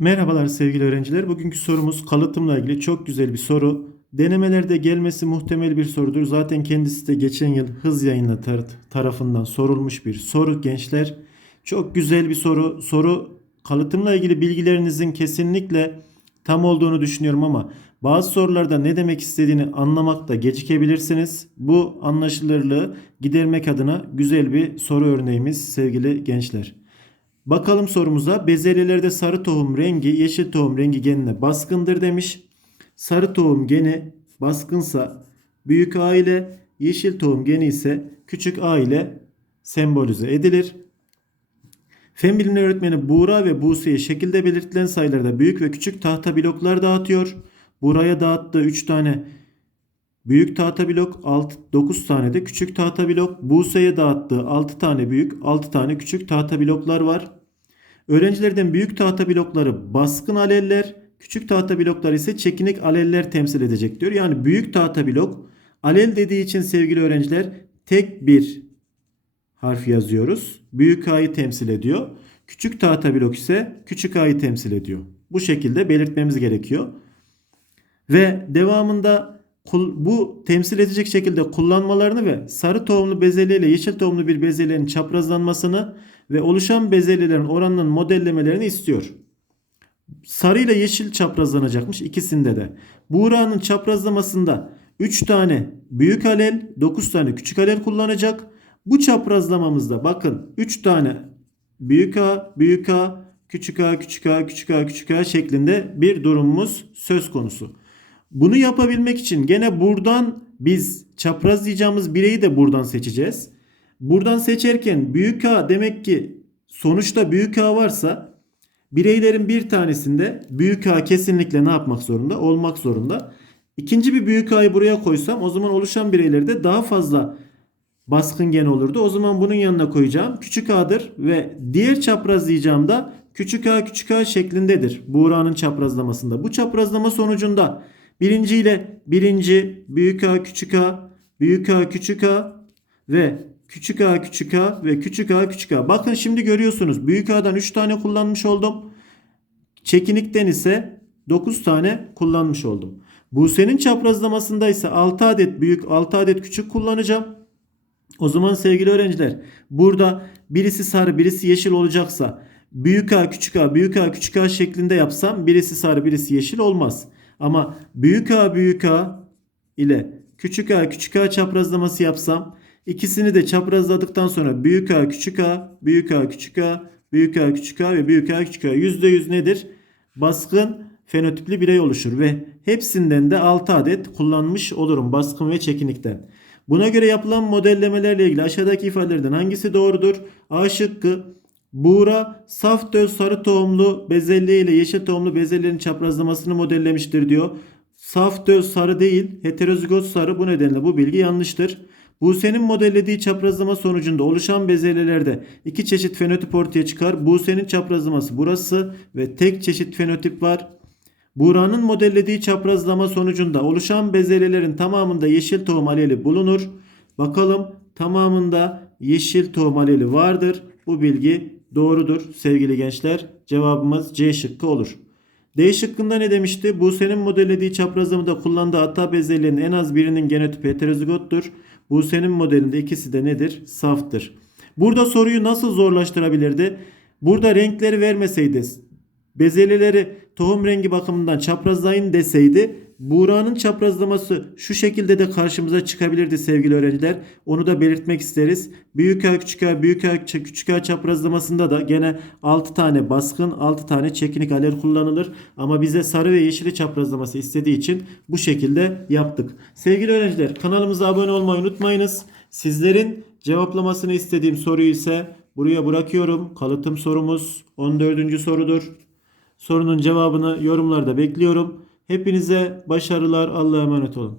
Merhabalar sevgili öğrenciler. Bugünkü sorumuz kalıtımla ilgili çok güzel bir soru. Denemelerde gelmesi muhtemel bir sorudur. Zaten kendisi de geçen yıl hız yayınla tar- tarafından sorulmuş bir soru gençler. Çok güzel bir soru. Soru kalıtımla ilgili bilgilerinizin kesinlikle tam olduğunu düşünüyorum ama bazı sorularda ne demek istediğini anlamakta gecikebilirsiniz. Bu anlaşılırlığı gidermek adına güzel bir soru örneğimiz sevgili gençler. Bakalım sorumuza. Bezelyelerde sarı tohum rengi yeşil tohum rengi genine baskındır demiş. Sarı tohum geni baskınsa büyük A ile yeşil tohum geni ise küçük a ile sembolize edilir. Fen bilimleri öğretmeni Buğra ve Buse'ye şekilde belirtilen sayılarda büyük ve küçük tahta bloklar dağıtıyor. Buğra'ya dağıttığı 3 tane büyük tahta blok, 6, 9 tane de küçük tahta blok. Buse'ye dağıttığı 6 tane büyük, 6 tane küçük tahta bloklar var. Öğrencilerden büyük tahta blokları baskın aleller, küçük tahta bloklar ise çekinik aleller temsil edecek diyor. Yani büyük tahta blok alel dediği için sevgili öğrenciler tek bir harf yazıyoruz. Büyük A'yı temsil ediyor. Küçük tahta blok ise küçük A'yı temsil ediyor. Bu şekilde belirtmemiz gerekiyor. Ve devamında bu temsil edecek şekilde kullanmalarını ve sarı tohumlu bezelye ile yeşil tohumlu bir bezelyenin çaprazlanmasını ve oluşan bezelyelerin oranının modellemelerini istiyor. Sarı ile yeşil çaprazlanacakmış ikisinde de. Buğra'nın çaprazlamasında 3 tane büyük alel, 9 tane küçük alel kullanacak. Bu çaprazlamamızda bakın 3 tane büyük A, büyük A, küçük A, küçük A, küçük A, küçük A şeklinde bir durumumuz söz konusu. Bunu yapabilmek için gene buradan biz çaprazlayacağımız bireyi de buradan seçeceğiz. Buradan seçerken büyük A demek ki sonuçta büyük A varsa bireylerin bir tanesinde büyük A kesinlikle ne yapmak zorunda? Olmak zorunda. İkinci bir büyük A'yı buraya koysam o zaman oluşan bireylerde daha fazla baskın gen olurdu. O zaman bunun yanına koyacağım. Küçük A'dır ve diğer çaprazlayacağım da küçük A küçük A şeklindedir. Buğra'nın çaprazlamasında. Bu çaprazlama sonucunda birinci ile birinci büyük A küçük A büyük A küçük A ve küçük A küçük A ve küçük A küçük A. Bakın şimdi görüyorsunuz. Büyük A'dan 3 tane kullanmış oldum. Çekinikten ise 9 tane kullanmış oldum. Buse'nin çaprazlamasında ise 6 adet büyük 6 adet küçük kullanacağım. O zaman sevgili öğrenciler burada birisi sarı birisi yeşil olacaksa büyük A küçük A büyük A küçük A şeklinde yapsam birisi sarı birisi yeşil olmaz. Ama büyük A büyük A ile küçük A küçük A çaprazlaması yapsam ikisini de çaprazladıktan sonra büyük A küçük A büyük A küçük A büyük A küçük A ve büyük A küçük A %100 nedir? Baskın fenotipli birey oluşur ve hepsinden de 6 adet kullanmış olurum baskın ve çekinikten. Buna göre yapılan modellemelerle ilgili aşağıdaki ifadelerden hangisi doğrudur? A şıkkı Buğra saf döz sarı tohumlu bezelye ile yeşil tohumlu bezelyelerin çaprazlamasını modellemiştir diyor. Saf döz sarı değil heterozigot sarı bu nedenle bu bilgi yanlıştır. Buse'nin modellediği çaprazlama sonucunda oluşan bezelyelerde iki çeşit fenotip ortaya çıkar. Buse'nin çaprazlaması burası ve tek çeşit fenotip var. Buğra'nın modellediği çaprazlama sonucunda oluşan bezelyelerin tamamında yeşil tohum aleli bulunur. Bakalım tamamında yeşil tohum aleli vardır. Bu bilgi doğrudur sevgili gençler. Cevabımız C şıkkı olur. D şıkkında ne demişti? Buse'nin modellediği çaprazlamada kullandığı hata bezelyenin en az birinin genotipi heterozigottur. Buse'nin modelinde ikisi de nedir? Saftır. Burada soruyu nasıl zorlaştırabilirdi? Burada renkleri vermeseydi bezelyeleri tohum rengi bakımından çaprazlayın deseydi Buğra'nın çaprazlaması şu şekilde de karşımıza çıkabilirdi sevgili öğrenciler. Onu da belirtmek isteriz. Büyük A küçük A büyük A küçük A çaprazlamasında da gene 6 tane baskın 6 tane çekinik alel kullanılır. Ama bize sarı ve yeşili çaprazlaması istediği için bu şekilde yaptık. Sevgili öğrenciler kanalımıza abone olmayı unutmayınız. Sizlerin cevaplamasını istediğim soruyu ise buraya bırakıyorum. Kalıtım sorumuz 14. sorudur. Sorunun cevabını yorumlarda bekliyorum. Hepinize başarılar. Allah'a emanet olun.